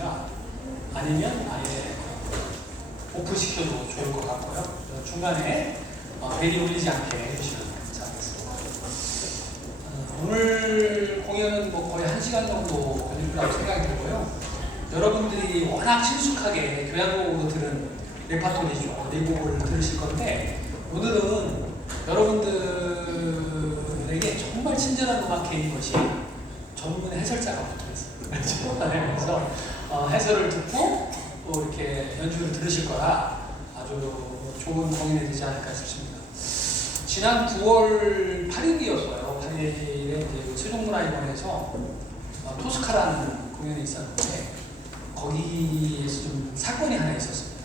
좋으신가? 아니면 아예 오프시켜도 좋을 것 같고요. 중간에 벨이 울리지 않게 해주시면 괜찮겠습니다. 오늘 공연은 뭐 거의 1시간 정도 걸릴 거라고 생각이 들고요. 여러분들이 워낙 친숙하게 교향곡으로 들은 레파토리죠. 네 곡을 들으실 건데, 오늘은 여러분들에게 정말 친절한 음악회인 것이 전문 해설자가 붙어있어요. 그래서 해설을 듣고 또 이렇게 연주를 들으실 거라 아주 좋은 공연이 되지 않을까 싶습니다. 지난 9월 8일이었어요. 8일에 이제 세종문화회관에서 토스카라는 공연이 있었는데 거기에서 좀 사건이 하나 있었습니다.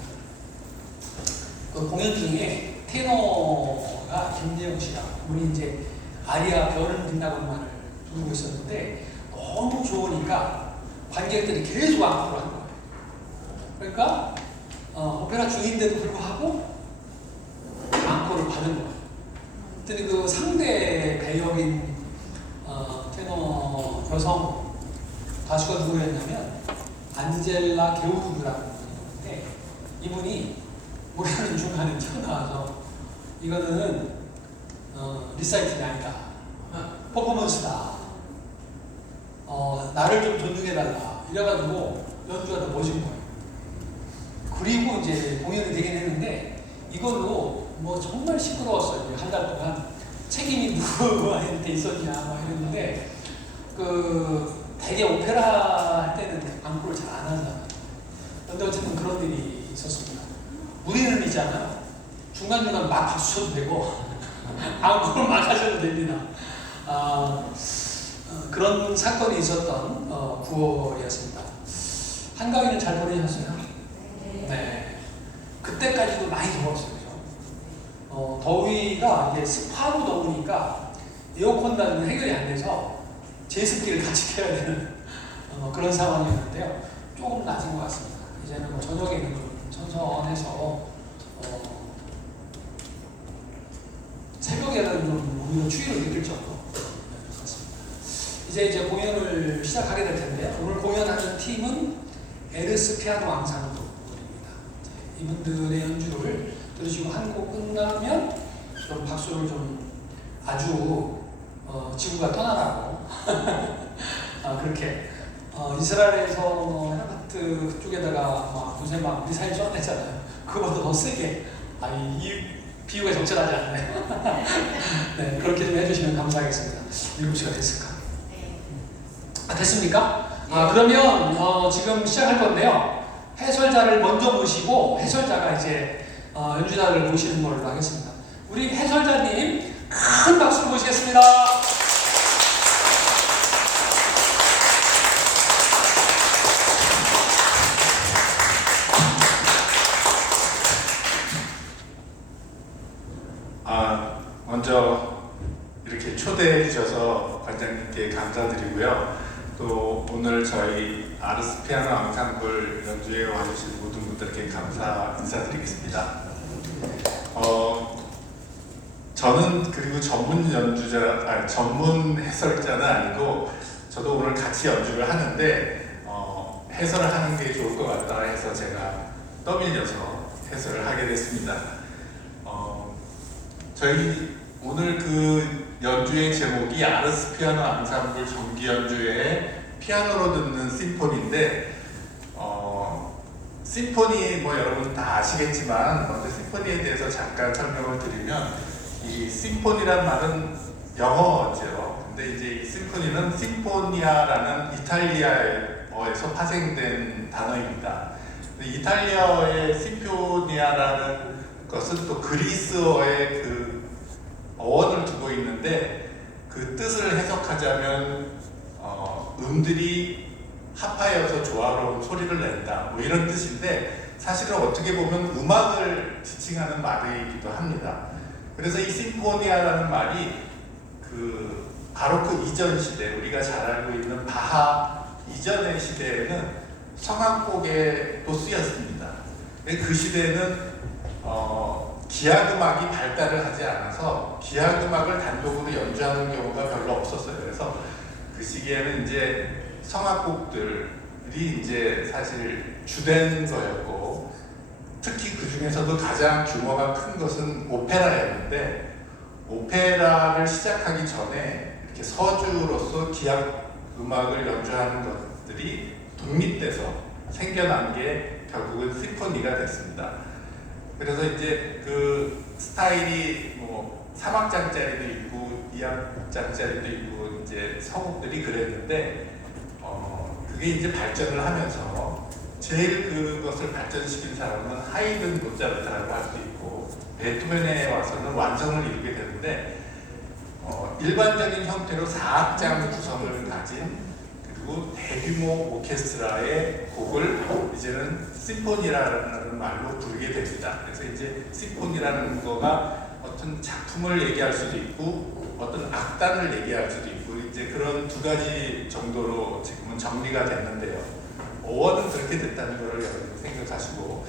그 공연 중에 테너가 김재영 씨가 우리 이제 아리아 별은 빛나고만을 부르고 있었는데 너무 좋으니까 관객들이 계속 앙코를 한 거예요. 그러니까 오페라 중인데도 불구하고 앙코를 받은 거예요. 그랬더니 그 상대 배역인 테너 여성 가수가 누구였냐면 안젤라 게우르라는 분인데, 이분이 노래하는 중간에 튀어나와서 이거는 리사이틀이 아니다, 퍼포먼스다, 나를 좀 존중해달라 이래가지고 연주가 더 멋진 거예요. 그리고 이제 공연이 되긴 했는데 이걸로 뭐 정말 시끄러웠어요. 한 달 동안 책임이 누구한테 있었냐 막 이랬는데, 되게 오페라 할 때는 앙코를 잘 안 하잖아요. 그런데 어쨌든 그런 일이 있었습니다. 우리는 있잖아요. 중간중간 막 박수 쳐도 되고 앙코를 막 하셔도 됩니다. 그런 사건이 있었던 9월이었습니다. 한가위는 잘 보내셨어요? 네. 그때까지도 많이 더웠어요. 더위가 이제 습하고 더우니까 에어컨 해결이 안 돼서 제습기를 같이 켜야 되는 그런 상황이었는데요. 조금 낮은 것 같습니다. 이제는 뭐 저녁에는 좀 선선해서 새벽에는 좀 오히려 추위를 느낄 정도 같습니다. 이제 공연을 시작하게 될 텐데요. 오늘 공연하는 팀은 에르스 피아노 앙상블입니다. 이분들의 연주를 들으시고 한 곡 끝나면 좀 박수를 좀 아주 지구가 떠나라고 그렇게 이스라엘에서 헤라파트 그쪽에다가 무슨 막 미사일 쏘냈잖아요. 그거보다 더 세게, 이 비유가 적절하지 않네요. 네, 그렇게 좀 해주시면 감사하겠습니다. 7시가 됐을까? 됐습니까? 그러면 지금 시작할 건데요. 해설자를 먼저 모시고 해설자가 이제 연주자를 모시는 걸로 하겠습니다. 우리 해설자님 큰 박수를 모시겠습니다. 먼저 이렇게 초대해 주셔서 관장님께 감사드리고요. 또 오늘 저희 아르스 피아노 앙상블 연주에 와주신 모든 분들께 감사 인사드리겠습니다. 저는 그리고 전문 해설자는 아니고, 저도 오늘 같이 연주를 하는데 해설을 하는 게 좋을 것 같다 해서 제가 떠밀려서 해설을 하게 됐습니다. 저희 오늘 그 연주의 제목이 아르스 피아노 앙상블 정기 연주회 피아노로 듣는 심포니인데, 심포니 뭐 여러분 다 아시겠지만 먼저 심포니에 대해서 잠깐 설명을 드리면, 이 심포니란 말은 영어죠. 근데 이제 이 심포니는 심포니아라는 이탈리아어에서 파생된 단어입니다. 이탈리아어의 심포니아라는 것은 또 그리스어의 그 어원을 두고 있는데, 그 뜻을 해석하자면 음들이 합하여서 조화로운 소리를 낸다, 뭐 이런 뜻인데, 사실은 어떻게 보면 음악을 지칭하는 말이기도 합니다. 그래서 이 심포니아라는 말이 그 바로크 이전 시대, 우리가 잘 알고 있는 바하 이전의 시대에는 성악곡에도 쓰였습니다. 그 시대에는 기하음악이 발달을 하지 않아서 기하음악을 단독으로 연주하는 경우가 별로 없었어요. 그래서 그 시기에는 이제 성악곡들, 이제 사실 주된 거였고, 특히 그 중에서도 가장 규모가 큰 것은 오페라였는데, 오페라를 시작하기 전에 이렇게 서주로서 기악 음악을 연주하는 것들이 독립돼서 생겨난 게 결국은 심포니가 됐습니다. 그래서 이제 그 스타일이 뭐 3악장짜리도 있고 2악장짜리도 있고 이제 서곡들이 그랬는데, 그게 이제 발전을 하면서 제일 그것을 발전시킨 사람은 하이든 모차르트라고 할 수 있고, 베토벤에 와서는 완성을 이루게 되는데, 일반적인 형태로 4악장 구성을 가진 그리고 대규모 오케스트라의 곡을 이제는 심포니라는 말로 부르게 됩니다. 그래서 이제 심포니라는 거가 어떤 작품을 얘기할 수도 있고 어떤 악단을 얘기할 수도 있고 이제 그런 두 가지 정도로 지금은 정리가 됐는데요. 어원은 그렇게 됐다는 걸 여러분 생각하시고,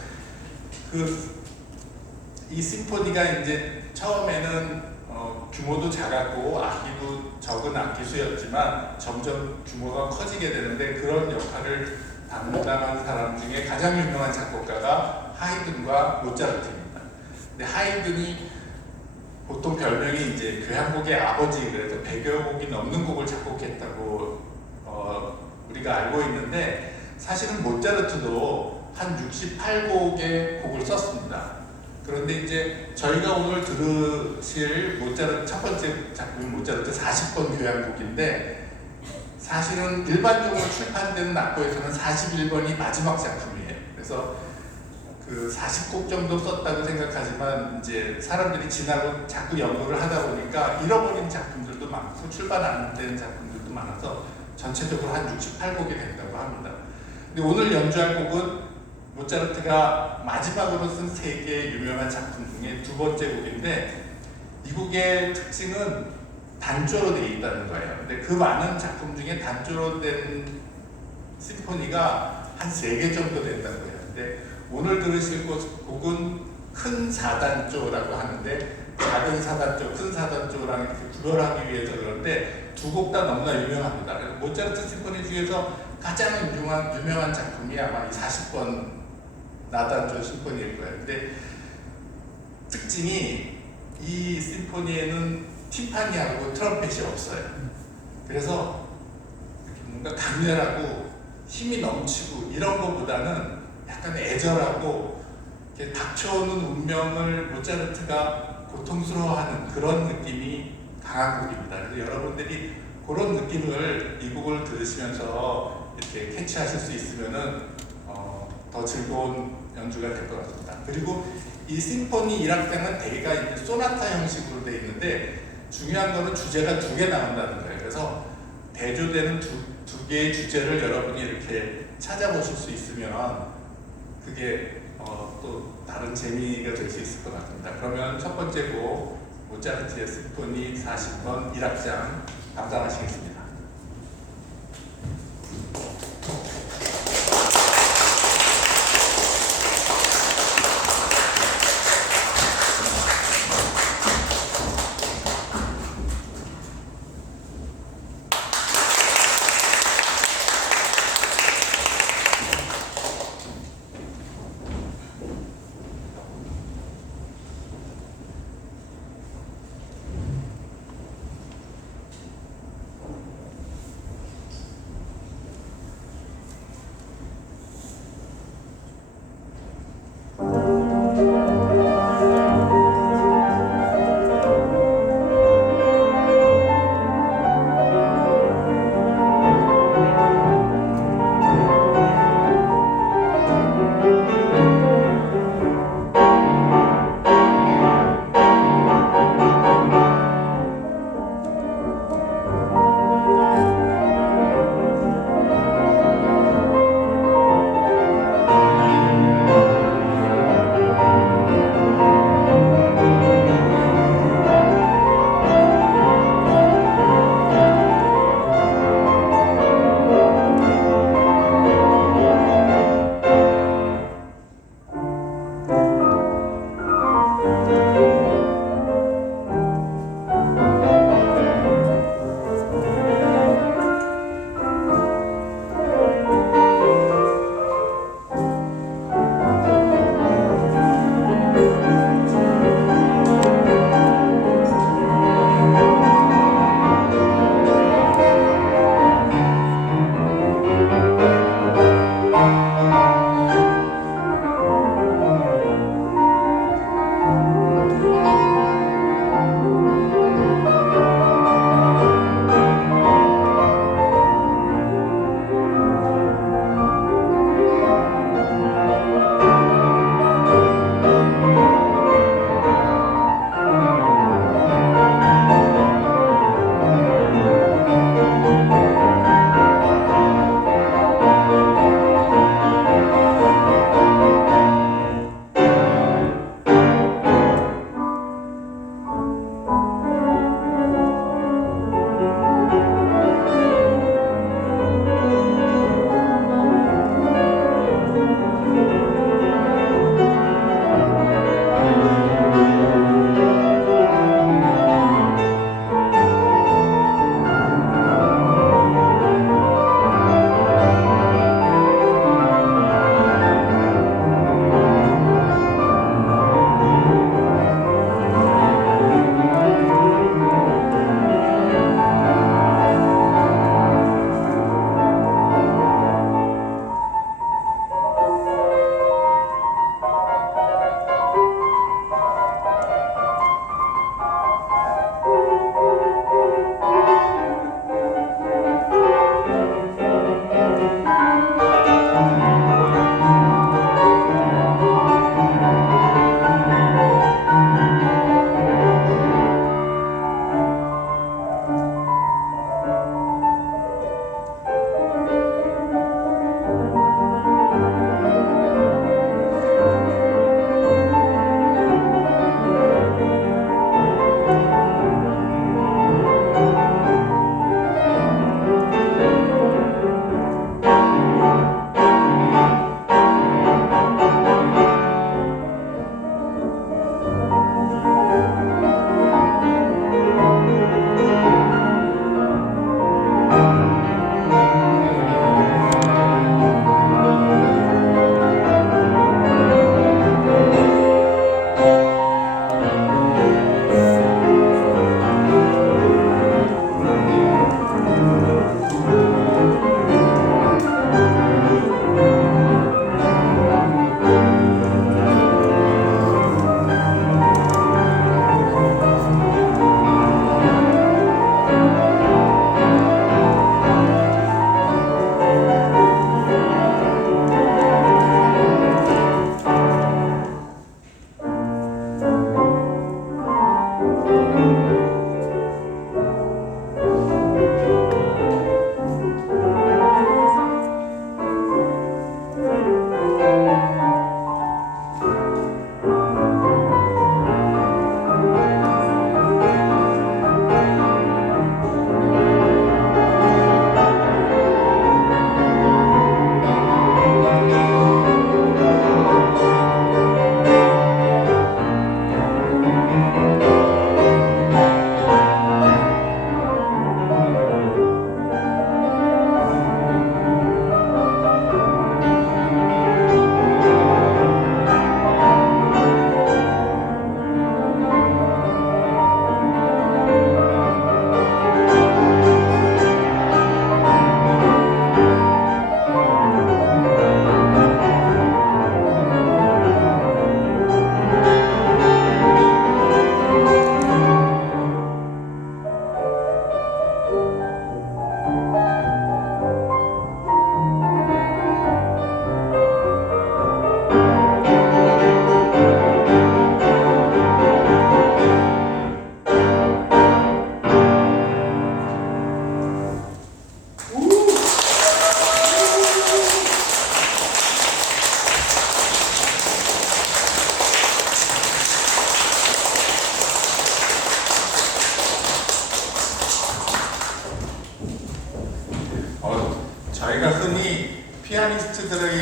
이 심포니가 이제 처음에는 규모도 작았고 악기도 적은 악기 수였지만 점점 규모가 커지게 되는데, 그런 역할을 담당한 사람 중에 가장 유명한 작곡가가 하이든과 모차르트입니다. 근데 하이든이 보통 별명이 이제 교향곡의 아버지, 그래서 100여 곡이 넘는 곡을 작곡했다고 우리가 알고 있는데, 사실은 모차르트도 한 68곡의 곡을 썼습니다. 그런데 이제 저희가 오늘 들으실 모차르트 첫 번째 작품인 모차르트 40번 교향곡인데, 사실은 일반적으로 출판되는 악보에서는 41번이 마지막 작품이에요. 그래서 그 40곡 정도 썼다고 생각하지만 이제 사람들이 지나고 자꾸 연구를 하다 보니까 잃어버린 작품들도 많고 출판 안 된 작품들도 많아서 전체적으로 한 68곡이 된다고 합니다. 근데 오늘 연주할 곡은 모차르트가 마지막으로 쓴 3개의 유명한 작품 중에 두 번째 곡인데, 이 곡의 특징은 단조로 되어 있다는 거예요. 근데 그 많은 작품 중에 단조로 된 심포니가 한 3개 정도 된다는 거예요. 근데 오늘 들으실 곡은 큰 4단조라고 하는데, 작은 4단조, 큰 4단조랑 이렇게 구별하기 위해서 그런데 두 곡 다 너무나 유명합니다. 그래서 모차르트 심포니 중에서 가장 유명한 작품이 아마 이 40번 나단조 심포니일 거예요. 근데 특징이 이 심포니에는 팀파니하고 트럼펫이 없어요. 그래서 뭔가 강렬하고 힘이 넘치고 이런 것보다는 약간 애절하고 닥쳐오는 운명을 모차르트가 고통스러워하는 그런 느낌이 강한 곡입니다. 그래서 여러분들이 그런 느낌을 이 곡을 들으시면서 이렇게 캐치하실 수 있으면은 더 즐거운 연주가 될 것 같습니다. 그리고 이 심포니 1악장은 대개가 이제 소나타 형식으로 되어 있는데, 중요한 거는 주제가 2개 나온다는 거예요. 그래서 대조되는 두 개의 주제를 여러분이 이렇게 찾아보실 수 있으면 그게 또 다른 재미가 될 수 있을 것 같습니다. 그러면 첫 번째 곡 모차르트의 심포니 40번 1악장 감상하시겠습니다.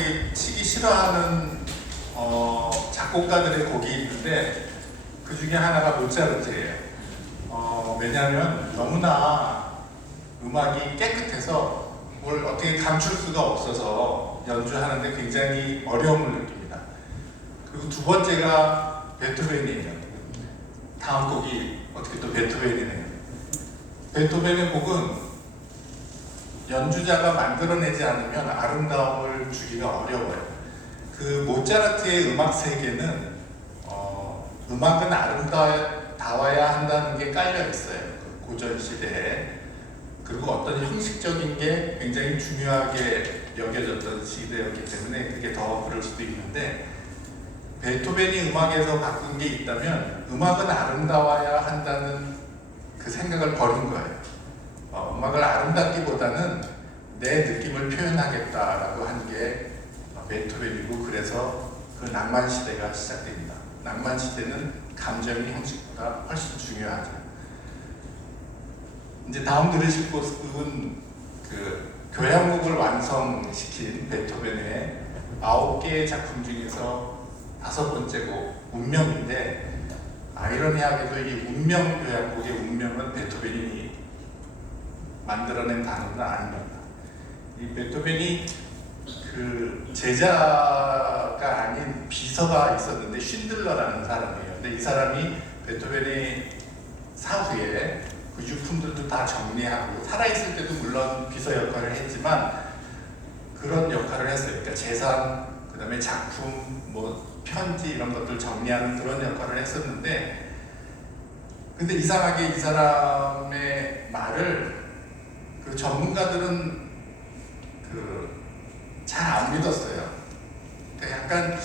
사람들이 치기 싫어하는 작곡가들의 곡이 있는데 그 중에 하나가 모차르트예요. 왜냐하면 너무나 음악이 깨끗해서 뭘 어떻게 감출 수가 없어서 연주하는데 굉장히 어려움을 느낍니다. 그리고 두 번째가 베토벤이에요. 다음 곡이 어떻게 또 베토벤이네요. 베토벤의 곡은 연주자가 만들어내지 않으면 아름다움을 주기가 어려워요. 그 모차르트의 음악 세계는 음악은 아름다워야 한다는 게 깔려 있어요. 그 고전 시대에. 그리고 어떤 형식적인 게 굉장히 중요하게 여겨졌던 시대였기 때문에 그게 더 그럴 수도 있는데, 베토벤이 음악에서 바꾼 게 있다면 음악은 아름다워야 한다는 그 생각을 버린 거예요. 음악을 아름답기보다는 내 느낌을 표현하겠다라고 한 게 베토벤이고, 그래서 그 낭만 시대가 시작됩니다. 낭만 시대는 감정이 형식보다 훨씬 중요하죠. 이제 다음 들으실 곡은 그 교향곡을 완성시킨 베토벤의 9개의 작품 중에서 5번째 곡 운명인데, 아이러니하게도 이 운명 교향곡의 운명은 베토벤이 만들어낸 단어는 아닙니다. 이 베토벤이 그 제자가 아닌 비서가 있었는데 쉰들러라는 사람이에요. 근데 이 사람이 베토벤의 사후에 그 유품들도 다 정리하고, 살아있을 때도 물론 비서 역할을 했지만 그런 역할을 했어요. 그러니까 재산, 그 다음에 작품, 뭐 편지 이런 것들 정리하는 그런 역할을 했었는데, 근데 이상하게 이 사람의 말을 그 전문가들은 잘 안 믿었어요. 그러니까 약간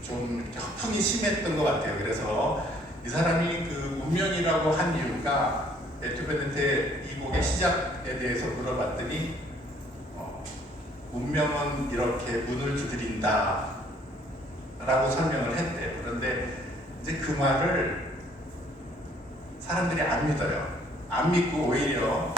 좀 허풍이 심했던 것 같아요. 그래서 이 사람이 그 운명이라고 한 이유가, 베토벤한테 이 곡의 시작에 대해서 물어봤더니 운명은 이렇게 문을 두드린다 라고 설명을 했대요. 그런데 이제 그 말을 사람들이 안 믿어요. 안 믿고 오히려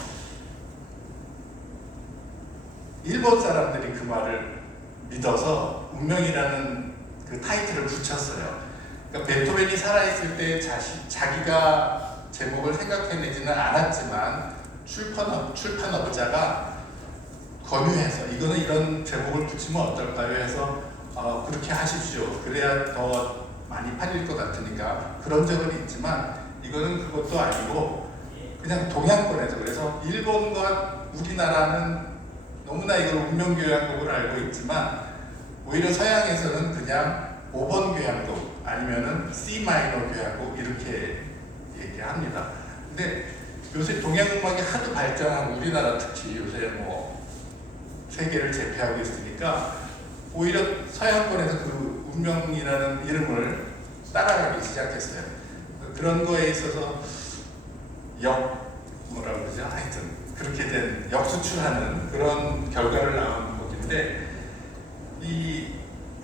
일본 사람들이 그 말을 믿어서 운명이라는 그 타이틀을 붙였어요. 그러니까 베토벤이 살아있을 때 자기가 제목을 생각해내지는 않았지만 출판업자가 권유해서 이거는 이런 제목을 붙이면 어떨까요 해서 그렇게 하십시오. 그래야 더 많이 팔릴 것 같으니까 그런 적은 있지만, 이거는 그것도 아니고 그냥 동양권에서, 그래서 일본과 우리나라는 너무나 이걸 운명교향곡을 알고 있지만 오히려 서양에서는 그냥 5번 교향곡 아니면은 C 마이너 교향곡 이렇게 얘기합니다. 근데 요새 동양음악이 하도 발전하고, 우리나라 특히 요새 뭐 세계를 제패하고 있으니까 오히려 서양권에서 그 운명이라는 이름을 따라가기 시작했어요. 그런 거에 있어서 뭐라고 그러죠? 하여튼 그렇게 된 역수출하는 그런 결과를 낳은 곡인데,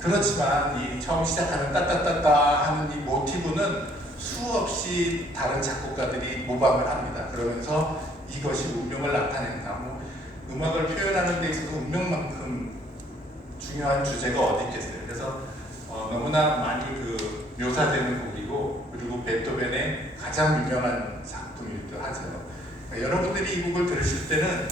그렇지만 이 처음 시작하는 따따따따 하는 이 모티브는 수없이 다른 작곡가들이 모방을 합니다. 그러면서 이것이 운명을 나타낸다. 뭐 음악을 표현하는 데 있어서 운명만큼 중요한 주제가 어디 있겠어요. 그래서 너무나 많이 그 묘사되는 곡이고, 그리고 베토벤의 가장 유명한 작품이기도 하죠. 여러분들이 이 곡을 들으실 때는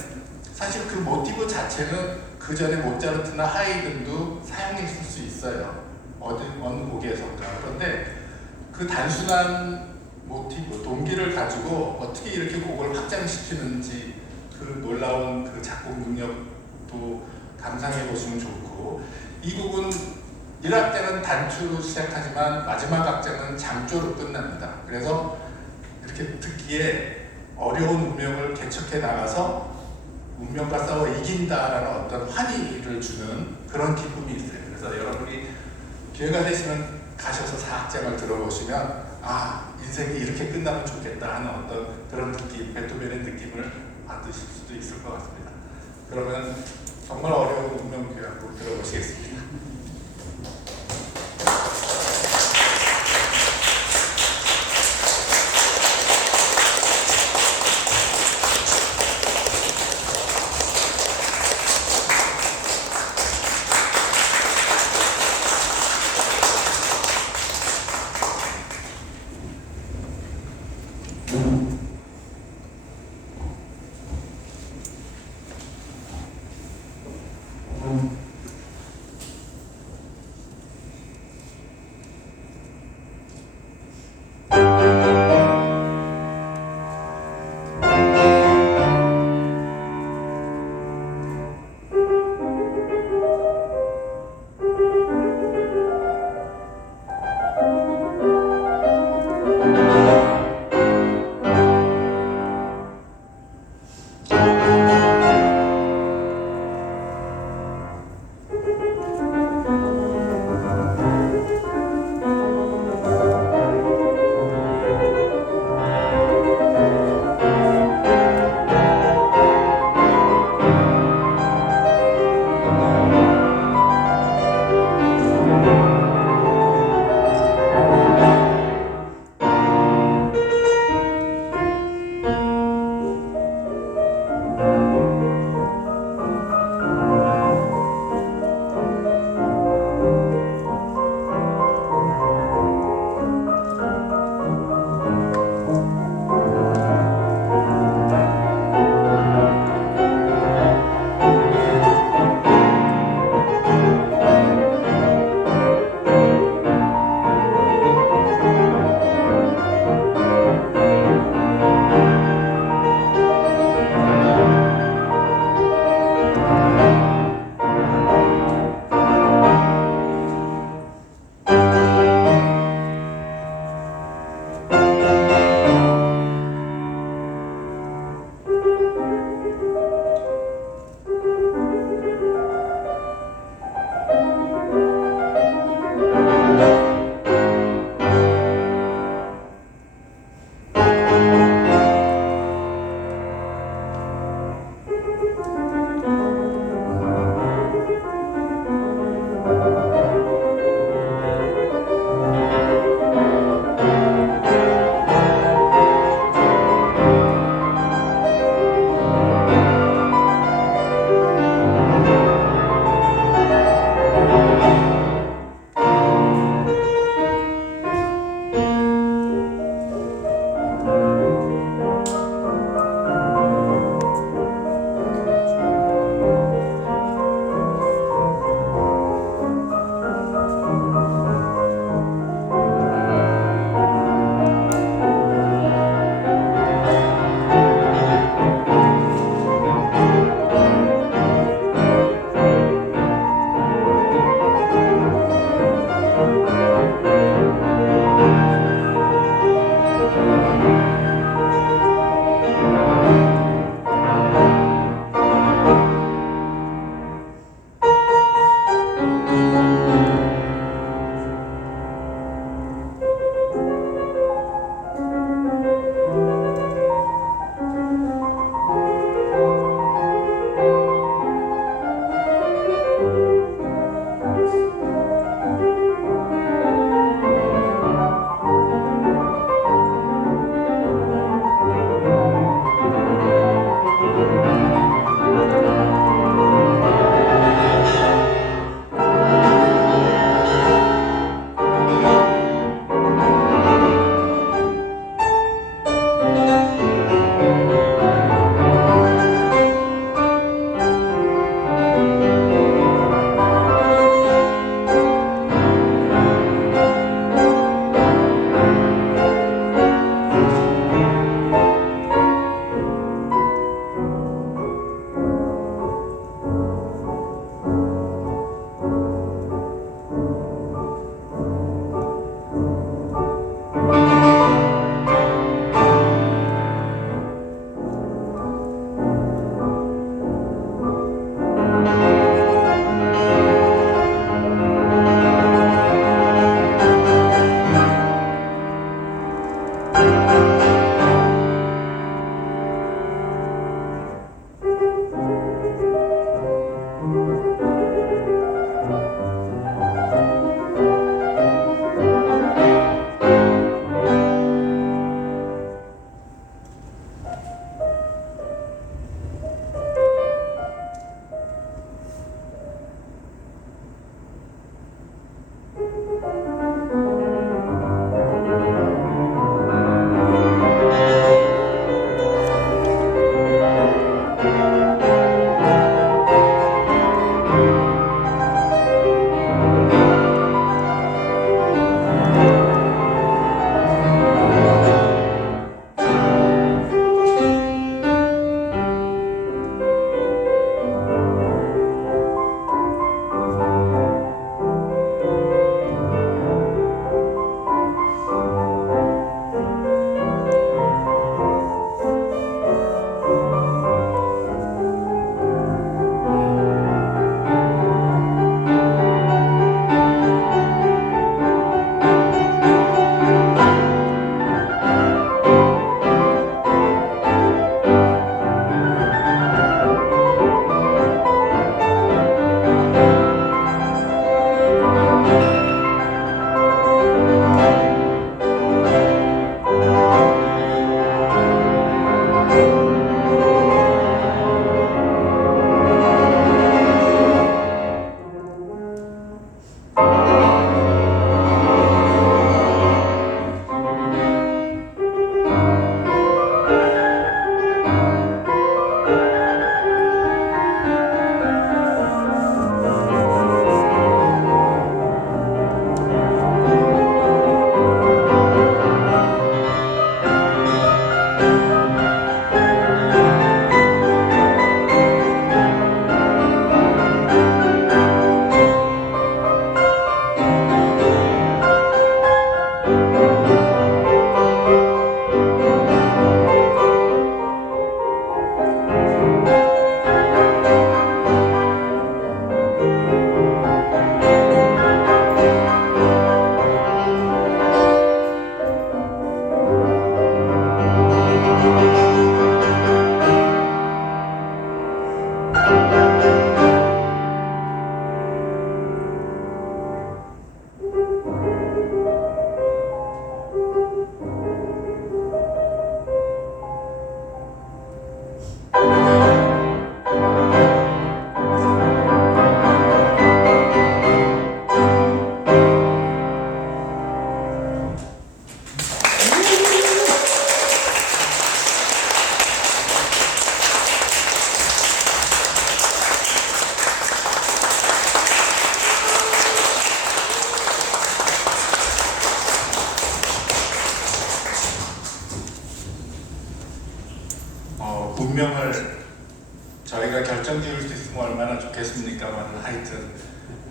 사실 그 모티브 자체는 그 전에 모차르트나 하이든도 사용했을 수 있어요. 어느 곡에선가. 그런데 그 단순한 모티브, 동기를 가지고 어떻게 이렇게 곡을 확장시키는지 그 놀라운 그 작곡 능력도 감상해 보시면 좋고, 이 곡은 1악장은 단추로 시작하지만 마지막 악장은 장조로 끝납니다. 그래서 이렇게 듣기에 어려운 운명을 개척해 나가서 운명과 싸워 이긴다라는 어떤 환희를 주는 그런 기쁨이 있어요. 그래서 여러분이 기회가 되시면 가셔서 4악장을 들어보시면 인생이 이렇게 끝나면 좋겠다 하는 어떤 그런 느낌, 베토벤의 느낌을 받으실 수도 있을 것 같습니다. 그러면 정말 어려운 운명 교향곡 들어보시겠습니다.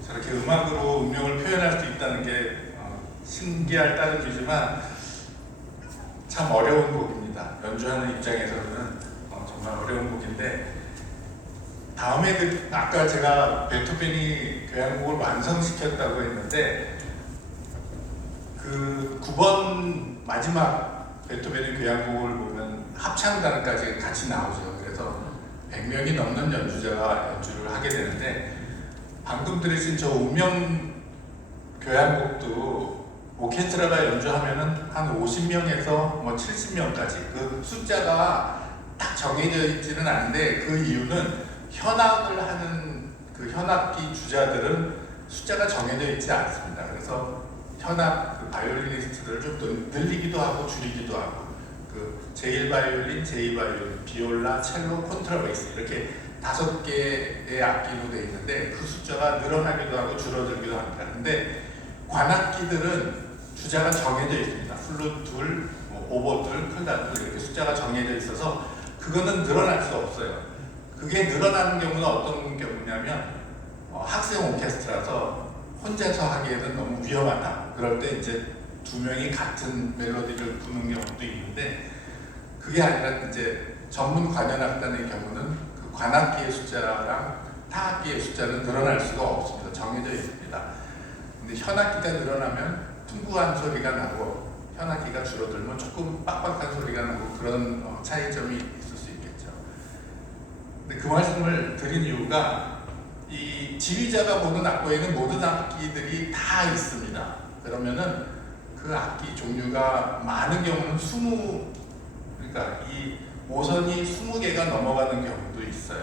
저렇게 음악으로 운명을 표현할 수 있다는 게 신기할 따름이지만 참 어려운 곡입니다. 연주하는 입장에서는 정말 어려운 곡인데 다음에 아까 제가 베토벤이 교향곡을 완성시켰다고 했는데 그 9번 마지막 베토벤의 교향곡을 보면 합창단까지 같이 나오죠. 그래서 100명이 넘는 연주자가 연주를 하게 되는데 방금 들으신 저 운명 교향곡도 오케스트라가 연주하면은 한 50명에서 뭐 70명까지 그 숫자가 딱 정해져 있지는 않은데 그 이유는 현악을 하는 그 현악기 주자들은 숫자가 정해져 있지 않습니다. 그래서 현악 그 바이올리니스트들을 좀 늘리기도 하고 줄이기도 하고 그 제1바이올린, 제2바이올린, 비올라, 첼로, 콘트라베이스 이렇게 5개의 악기로 되어 있는데 그 숫자가 늘어나기도 하고 줄어들기도 합니다. 근데 관악기들은 주자가 정해져 있습니다. 플룻 둘, 오보둘, 클라둘 이렇게 숫자가 정해져 있어서 그거는 늘어날 수 없어요. 그게 늘어나는 경우는 어떤 경우냐면 학생 오케스트라서 혼자서 하기에는 너무 위험하다. 그럴 때 이제 2명이 같은 멜로디를 부는 경우도 있는데 그게 아니라 이제 전문 관현악단의 경우는 그 관악기의 숫자랑 타악기의 숫자는 늘어날 수가 없습니다. 정해져 있습니다. 근데 현악기가 늘어나면 풍부한 소리가 나고 현악기가 줄어들면 조금 빡빡한 소리가 나고 그런 차이점이 있을 수 있겠죠. 근데 그 말씀을 드린 이유가 이 지휘자가 보는 악보에는 모든 악기들이 다 있습니다. 그러면은 그 악기 종류가 많은 경우는 그러니까 이 모선이 20개가 넘어가는 경우도 있어요.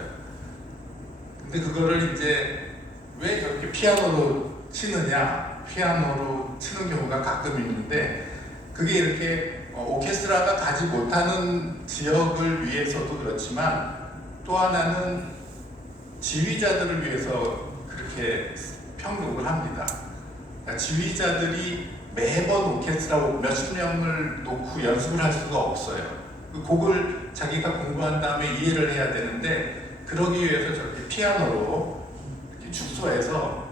근데 그거를 이제 왜 저렇게 피아노로 치느냐, 피아노로 치는 경우가 가끔 있는데 그게 이렇게 오케스트라가 가지 못하는 지역을 위해서도 그렇지만 또 하나는 지휘자들을 위해서 그렇게 편곡을 합니다. 그러니까 지휘자들이 매번 오케스트라 몇십 명을 놓고 연습을 할 수가 없어요. 그 곡을 자기가 공부한 다음에 이해를 해야 되는데 그러기 위해서 저렇게 피아노로 이렇게 축소해서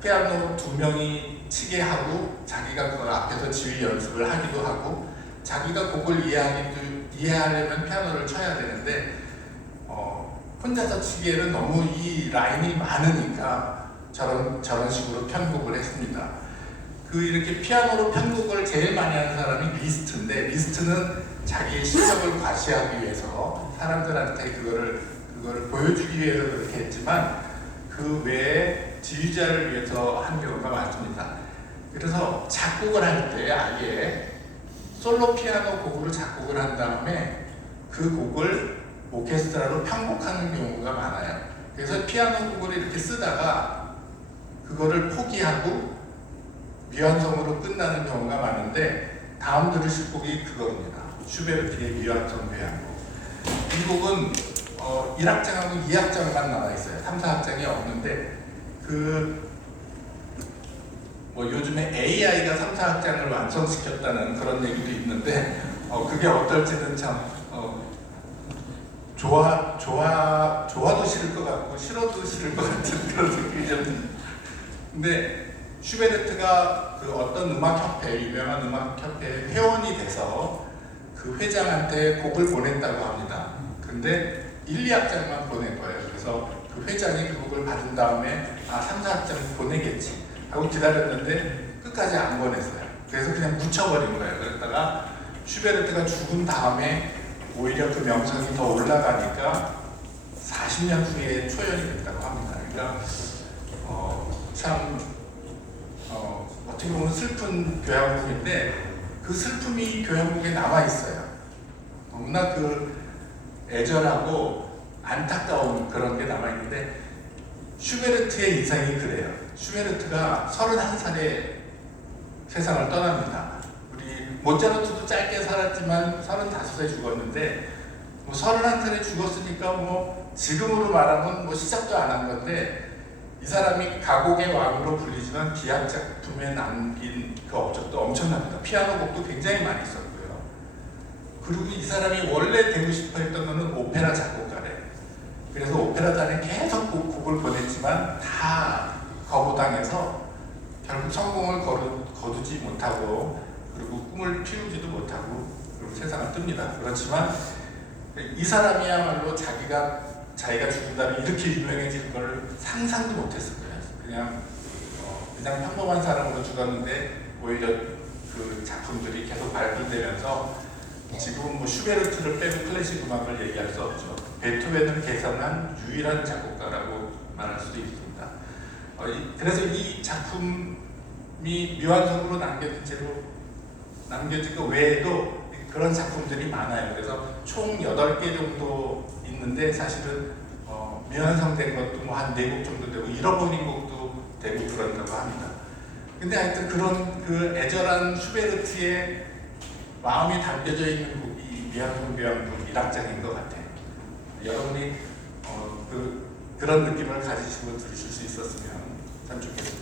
피아노 2명이 치게 하고 자기가 그 앞에서 지휘 연습을 하기도 하고 자기가 곡을 이해하려면 피아노를 쳐야 되는데 혼자서 치기에는 너무 이 라인이 많으니까 저런 식으로 편곡을 했습니다. 그 이렇게 피아노로 편곡을 제일 많이 하는 사람이 리스트인데 리스트는 자기의 실력을 과시하기 위해서 사람들한테 그거를 보여주기 위해서 그렇게 했지만 그 외에 지휘자를 위해서 한 경우가 많습니다. 그래서 작곡을 할 때 아예 솔로 피아노 곡으로 작곡을 한 다음에 그 곡을 오케스트라로 편곡하는 경우가 많아요. 그래서 피아노 곡을 이렇게 쓰다가 그거를 포기하고 미완성으로 끝나는 경우가 많은데 다음 들으실 곡이 그겁니다. 슈베르트의 미완성 교향곡. 이 곡은 1악장하고 2악장만 나와 있어요. 3, 4악장이 없는데 요즘에 AI가 3, 4악장을 완성시켰다는 그런 얘기도 있는데 그게 어떨지는 참 좋아도 싫을 것 같고 싫어도 싫을 것 같은 그런 생각이 좀 듭니다. 근데 슈베르트가 그 어떤 유명한 음악협회 회원이 돼서 그 회장한테 곡을 보냈다고 합니다. 근데 1, 2악장만 보낸 거예요. 그래서 그 회장이 그 곡을 받은 다음에 3, 4악장 보내겠지 하고 기다렸는데 끝까지 안 보냈어요. 그래서 그냥 묻혀버린 거예요. 그랬다가 슈베르트가 죽은 다음에 오히려 그 명성이 더 올라가니까 40년 후에 초연이 됐다고 합니다. 그러니까 어떻게 보면 슬픈 교향곡인데 그 슬픔이 교향곡에 남아 있어요. 너무나 그 애절하고 안타까운 그런 게 남아 있는데 슈베르트의 인생이 그래요. 슈베르트가 31살에 세상을 떠납니다. 우리 모차르트도 짧게 살았지만 35세 죽었는데 31살에 죽었으니까 지금으로 말하면 시작도 안 한 건데 이 사람이 가곡의 왕으로 불리지만 비약 작품에 남긴 그 업적도 엄청납니다. 피아노 곡도 굉장히 많이 썼고요. 그리고 이 사람이 원래 되고 싶어 했던 거는 오페라 작곡가래. 그래서 오페라단에 계속 곡을 보냈지만 다 거부당해서 결국 성공을 거두지 못하고 그리고 꿈을 피우지도 못하고 그리고 세상을 뜹니다. 그렇지만 이 사람이야말로 자기가 죽는다면 이렇게 유명해질 걸 상상도 못했을 거예요. 그냥 평범한 사람으로 죽었는데 오히려 그 작품들이 계속 발굴되면서 지금은 뭐 슈베르트를 빼고 클래식 음악을 얘기할 수 없죠. 베토벤을 개선한 유일한 작곡가라고 말할 수도 있습니다. 그래서 이 작품이 묘한성으로 남겨진 것 외에도 그런 작품들이 많아요. 그래서 총 8개 정도 있는데 사실은 묘한성 된 것도 뭐 한 4곡 정도 되고 잃어버린 곡도 되고 그런다고 합니다. 근데 하여튼 그런 그 애절한 슈베르트의 마음이 담겨져 있는 곡이 묘한성 1악장인 것 같아요. 여러분이 그런 느낌을 가지시고 들으실 수 있었으면 참 좋겠습니다.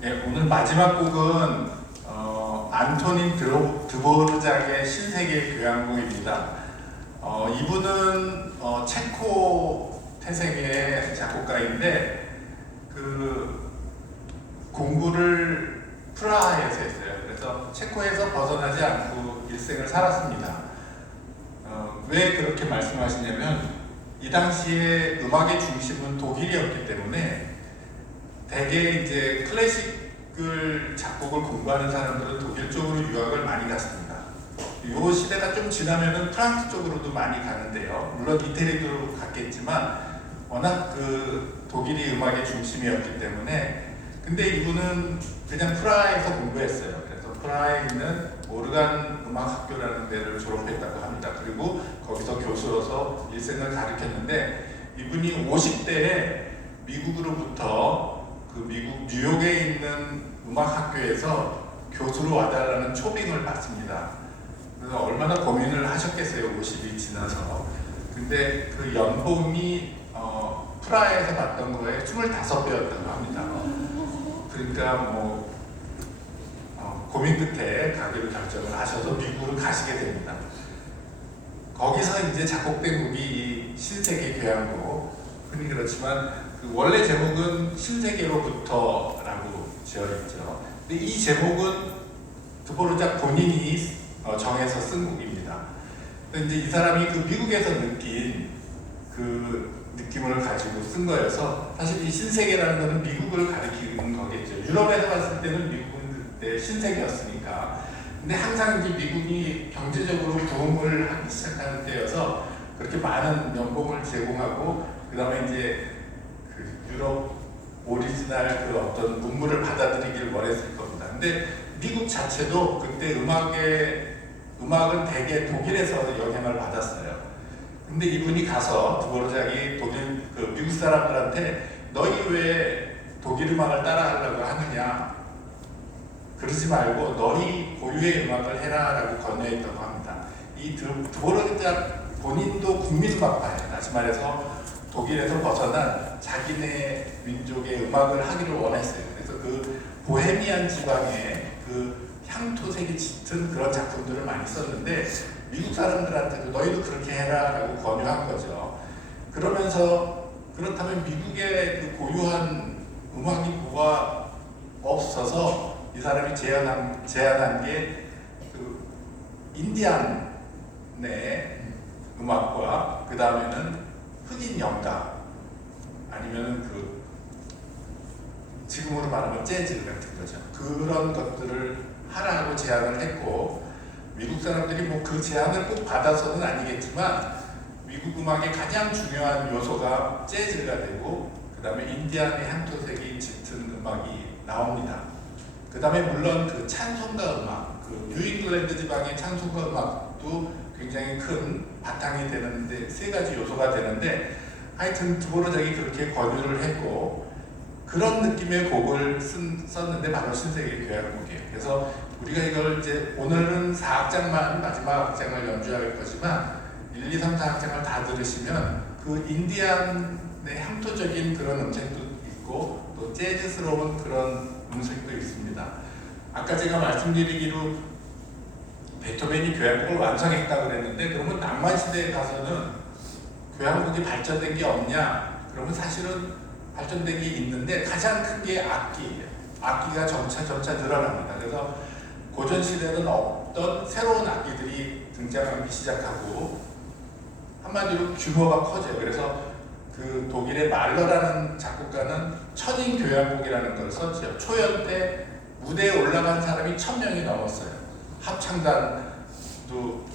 네, 오늘 마지막 곡은 안토닌 드보르작의 신세계 교향곡입니다. 이분은 체코 태생의 작곡가인데 그 공부를 프라하에서 했어요. 그래서 체코에서 벗어나지 않고 일생을 살았습니다. 왜 그렇게 말씀하시냐면 이 당시에 음악의 중심은 독일이었기 때문에 대개 이제 클래식을 작곡을 공부하는 사람들은 독일 쪽으로 유학을 많이 갔습니다. 이 시대가 좀 지나면은 프랑스 쪽으로도 많이 가는데요. 물론 이태리도 갔겠지만 워낙 그 독일이 음악의 중심이었기 때문에 근데 이분은 그냥 프라하에서 공부했어요. 그래서 프라하에 있는 오르간 음악학교라는 데를 졸업했다고 합니다. 그리고 거기서 교수로서 일생을 가르쳤는데 이분이 50대에 미국으로부터 그 미국 뉴욕에 있는 음악학교에서 교수로 와달라는 초빙을 받습니다. 그래서 얼마나 고민을 하셨겠어요, 50이 지나서. 근데 그 연봉이 프라하에서 받던 거에 25배였다고 합니다. 그러니까 뭐 고민 끝에 가기로 결정을 하셔서 미국으로 가시게 됩니다. 거기서 이제 작곡된 곡이 이 신세계 교향곡, 흔히 그렇지만 그 원래 제목은 신세계로부터라고 지어있죠. 근데 이 제목은 드보르작 본인이 정해서 쓴 곡입니다. 근데 이제 이 사람이 그 미국에서 느낀 그 느낌을 가지고 쓴 거여서 사실 이 신세계라는 것은 미국을 가리키는 거겠죠. 유럽에서 봤을 때는 미국은 그때 신세계였으니까. 근데 항상 이제 미국이 경제적으로 부흥을 하기 시작하는 때여서 그렇게 많은 연봉을 제공하고 그 다음에 이제 그 유럽 오리지널 그 어떤 문물을 받아들이길 원했을 겁니다. 근데 미국 자체도 그때 음악은 대개 독일에서 영향을 받았어요. 근데 이분이 가서 드보르작이 독일 그 미국 사람들한테 너희 왜 독일 음악을 따라하려고 하느냐? 그러지 말고 너희 고유의 음악을 해라라고 권유했다고 합니다. 이 드보르작 본인도 국민음악파예요. 다시 말해서 독일에서 벗어난 자기네 민족의 음악을 하기를 원했어요. 그래서 그 보헤미안 지방의 그 향토색이 짙은 그런 작품들을 많이 썼는데 미국 사람들한테도 너희도 그렇게 해라라고 권유한 거죠. 그러면서 그렇다면 미국의 그 고유한 음악이 뭐가 없어서 이 사람이 제안한 게 그 인디안의 음악과 그 다음에는 흑인 영가 아니면은 그 지금으로 말하면 재즈 같은 거죠. 그런 것들을 하라고 제안을 했고 미국 사람들이 뭐 그 제안을 꼭 받아서는 아니겠지만 미국 음악의 가장 중요한 요소가 재즈가 되고 그 다음에 인디안의 향토색이 짙은 음악이 나옵니다. 그 다음에 물론 그 찬송가 음악, 그 뉴잉글랜드 지방의 찬송가 음악도 굉장히 큰 바탕이 되는데 세 가지 요소가 되는데 하여튼 드보르작이 그렇게 권유를 했고 그런 느낌의 곡을 썼는데 바로 신세계 교향곡이에요. 그래서 우리가 이걸 이제 오늘은 4악장만 마지막 악장을 연주할 거지만 1, 2, 3, 4악장을 다 들으시면 그 인디안의 향토적인 그런 음색도 있고 또 재즈스러운 그런 음색도 있습니다. 아까 제가 말씀드리기로 베토벤이 교향곡을 완성했다고 그랬는데 그러면 낭만 시대에 가서는 교향곡이 발전된 게 없냐? 그러면 사실은 발전된 게 있는데 가장 큰 게 악기예요. 악기가 점차 늘어납니다. 그래서 고전 시대는 없던 새로운 악기들이 등장하기 시작하고 한마디로 규모가 커져요. 그래서 그 독일의 말러라는 작곡가는 천인 교향곡이라는 걸 썼죠. 초연 때 무대에 올라간 사람이 1000명이 넘었어요. 합창단도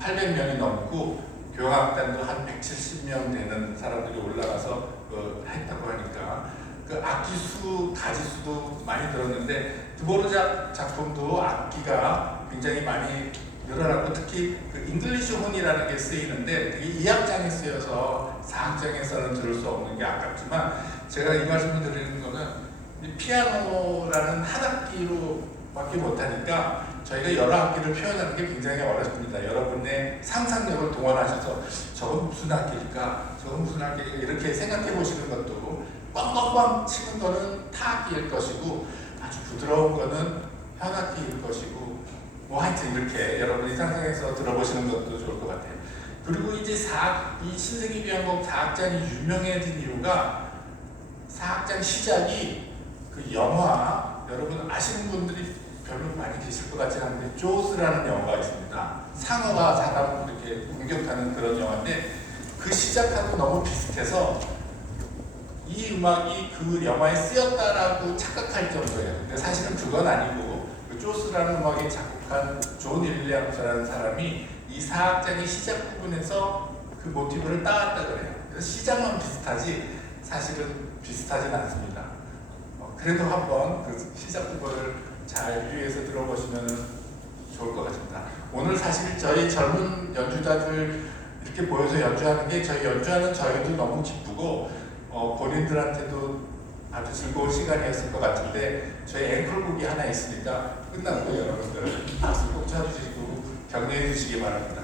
800명이 넘고 교향악단도 한 170명 되는 사람들이 올라가서 했다고 하니까 그 악기 수, 가지 수도 많이 들었는데 드보르작 작품도 악기가 굉장히 많이 늘어났고 특히 그 잉글리시 혼이라는 게 쓰이는데 그게 2악장에 쓰여서 4악장에서는 들을 수 없는 게 아깝지만 제가 이 말씀을 드리는 거는 피아노라는 한 악기로밖에 못하니까 저희가 여러 악기를 표현하는 게 굉장히 어렵습니다. 여러분의 상상력을 동원하셔서 저건 무슨 악기일까? 저건 무슨 악기일까? 이렇게 생각해 보시는 것도 꽝꽝꽝 치는 거는 타악기일 것이고 아주 부드러운 거는 현악기일 것이고 뭐 하여튼 이렇게 여러분이 상상해서 들어보시는 것도 좋을 것 같아요. 그리고 이제 이 신세기 비행곡 4악장이 유명해진 이유가 4악장 시작이 그 영화 여러분 아시는 분들이 별로 많이 계실 것 같지 않은데 조스라는 영화가 있습니다. 상어가 사람 이렇게 공격하는 그런 영화인데 그 시작하고 너무 비슷해서 이 음악이 그 영화에 쓰였다라고 착각할 정도예요. 근데 사실은 그건 아니고 그 조스라는 음악이 작곡한 존 윌리엄스라는 사람이 이 4악장의 시작 부분에서 그 모티브를 따왔다 그래요. 그래서 시작만 비슷하지 사실은 비슷하진 않습니다. 그래도 한번 그 시작 부분을 잘 유의해서 들어보시면 좋을 것 같습니다. 오늘 사실 저희 젊은 연주자들 이렇게 모여서 연주하는 게 저희 연주하는 저희도 너무 기쁘고 본인들한테도 아주 즐거운 시간이었을 것 같은데 저희 앵콜곡이 하나 있으니까 끝나고 여러분들 박수 꼭 쳐주시고 격려해 주시기 바랍니다.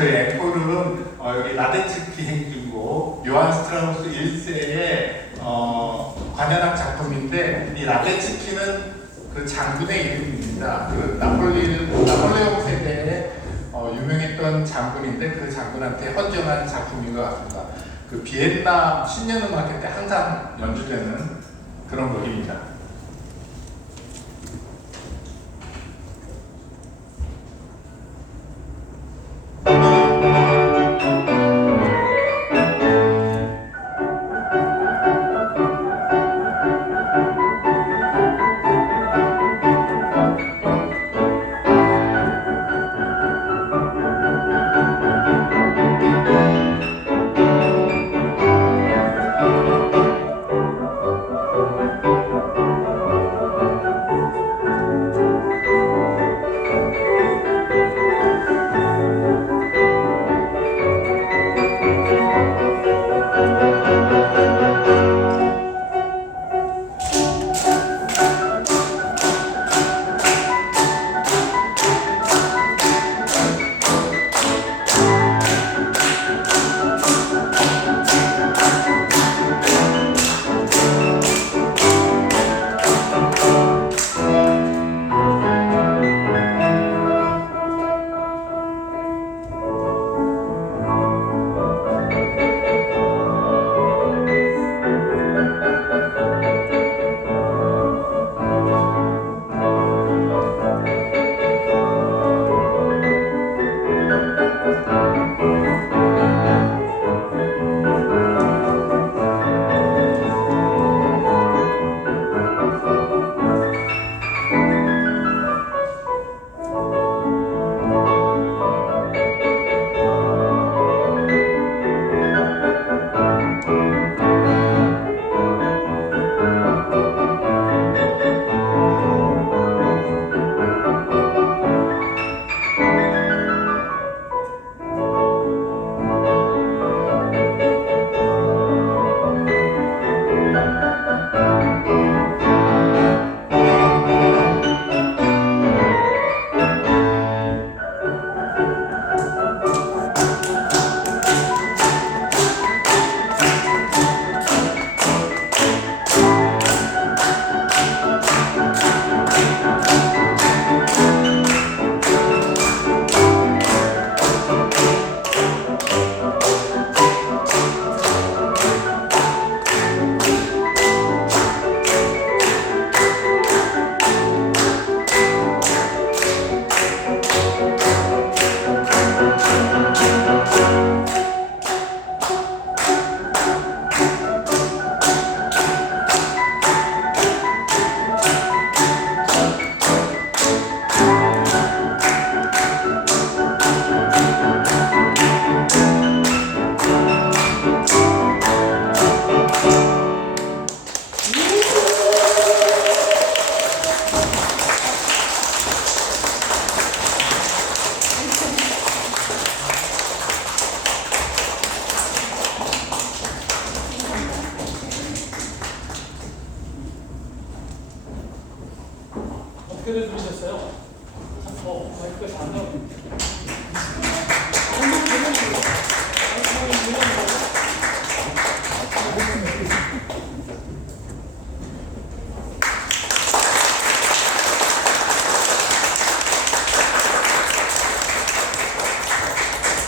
저희 앵콜은 여기 라데츠키 행진곡 요한 스트라우스 1세의 관현악 작품인데 이 라데츠키는 그 장군의 이름입니다. 그 나폴레옹 세대에 유명했던 장군인데 그 장군한테 헌정한 작품인 것 같습니다. 그 비엔나 신년음악회 때 항상 연주되는 그런 곡입니다. 어떻게들 들으셨어요? 마이크가 잘 안 나오는데.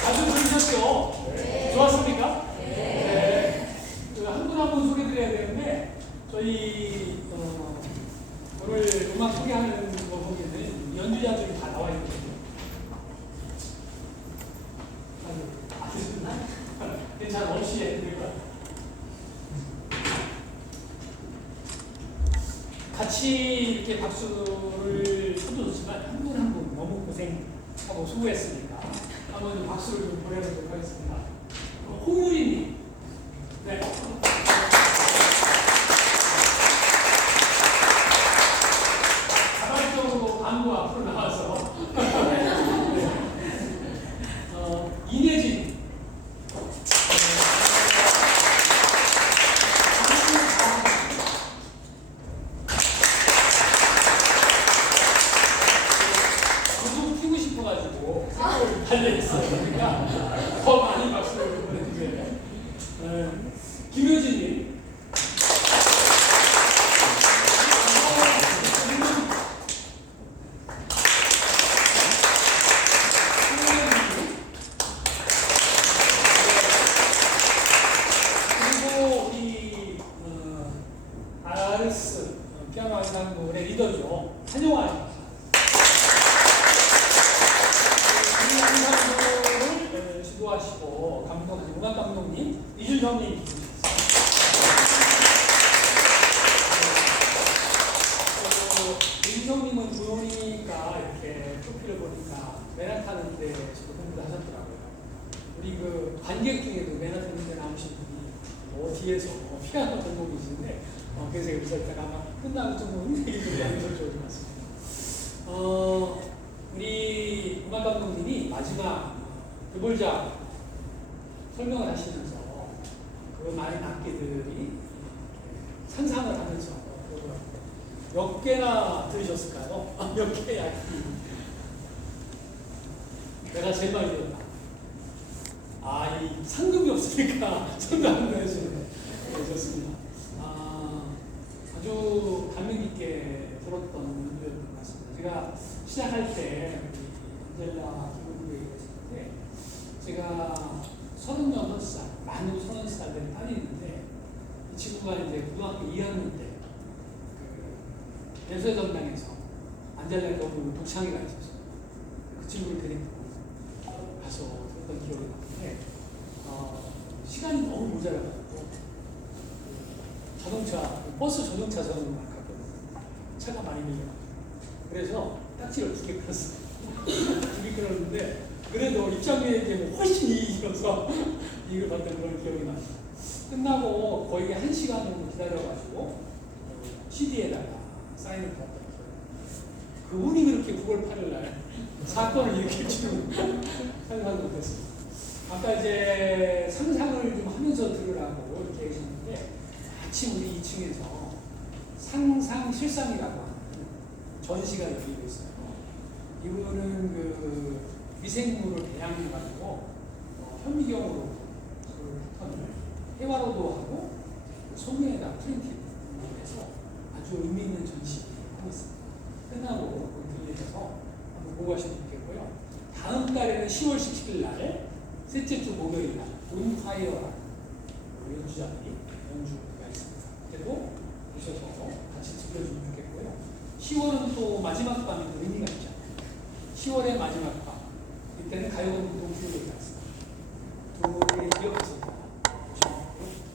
아주 들으셨죠? 네. 좋았습니까? 네. 한 분 한 분 소개드려야 되는데 저희 오늘 음악 소개하는 거 보기에는 연주자들이 다 나와 있거든요. 괜찮아, 없이 해도 될 것 같아요. 같이 이렇게 박수를 쳐도 좋지만 한 분 한 분 너무 고생하고 수고했으니까 한번 좀 박수를 좀 보내보도록 하겠습니다. 홍유리님. 네. 자발적으로 광고 앞으로 나와서 이내진. 저도 피고 싶어가지고 달려있어요. 그러니까 더 많이 박수를 보내주세요. 김효진님. 그리고 이 아르스 피아노 안상물의 리더죠. 한용환. 안상물을 지도하시고 감독하신 음악 감독님 이준형님. 이준형님은 부모니까 이렇게 프로필을 보니까 맨하탄인데 지금 공부를 하셨더라고요. 우리 그 관객 중에도 맨하탄인데 나오신 분이 뒤에서 피아노 전공이신데 그래서 여기서 있다가 아마 끝나고 좀 얘기 좀 나누실 줄 알았습니다. 우리 음악 감독님이 마지막 드볼작 설명을 하시면서 그 많은 악기들이 상상을 하면서 몇 개나 들으셨을까요? 몇 개의 악기? 내가 제일 많이 들었다. 이 상금이 없으니까 손도 안 내주네. 좋습니다. 아주 감명 깊게 들었던 연주였던 것 같습니다. 제가 시작할 때 안젤라 기본으로 얘기했을 때 제가 36살, 만으로 30살 된 딸이 있는데 이 친구가 이제 고등학교 2학년 때 예술의 전당에서 안젤라의 너무 독창회가 있었어요. 그 친구를 데리고 가서 들었던 기억이 나는데 시간이 너무 모자라가지고 버스 자동차 전용을 갔거든요. 차가 많이 밀려가지고. 그래서 딱지를 2개 끊었어요. 2개 끊었는데, 그래도 입장료에 비하면 훨씬 이익이 길어서 이익을 받던 그런 기억이 납니다. 끝나고 거의 1시간 정도 기다려가지고 CD에다가 사인을 받았던 기억이 납니다. 그분이 그렇게 9월 8일 날 사건을 일으킬지는 상상도 못했습니다. 아까 이제 상상을 좀 하면서 들으라고 이렇게 해주셨는데, 마침 우리 2층에서 상상 실상이라고 하는 전시가 열리고 있어요. 이분은 그 미생물을 배양해가지고 현미경으로 그 패턴을 해화로도 하고 소매에다 프린팅을 해서 아주 의미 있는 전시를 하고 있습니다. 끝나고 들리셔서 한번 보고 가시면 좋겠고요. 다음 달에는 10월 17일 날 셋째 주 목요일 날 온파이어라는 연주자들이 연주가 있습니다. 그리고 오셔서 같이 즐겨주면 좋겠고요. 10월은 또 마지막 밤이 또 의미가 있죠. 10월의 마지막 밤. 이때는 가요운동 주요일이 있습니다. 두 개의 기억해서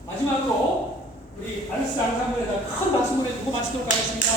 마지막으로 우리 아르스 앙상블에다 큰 박수 보내주고 마치도록 하겠습니다.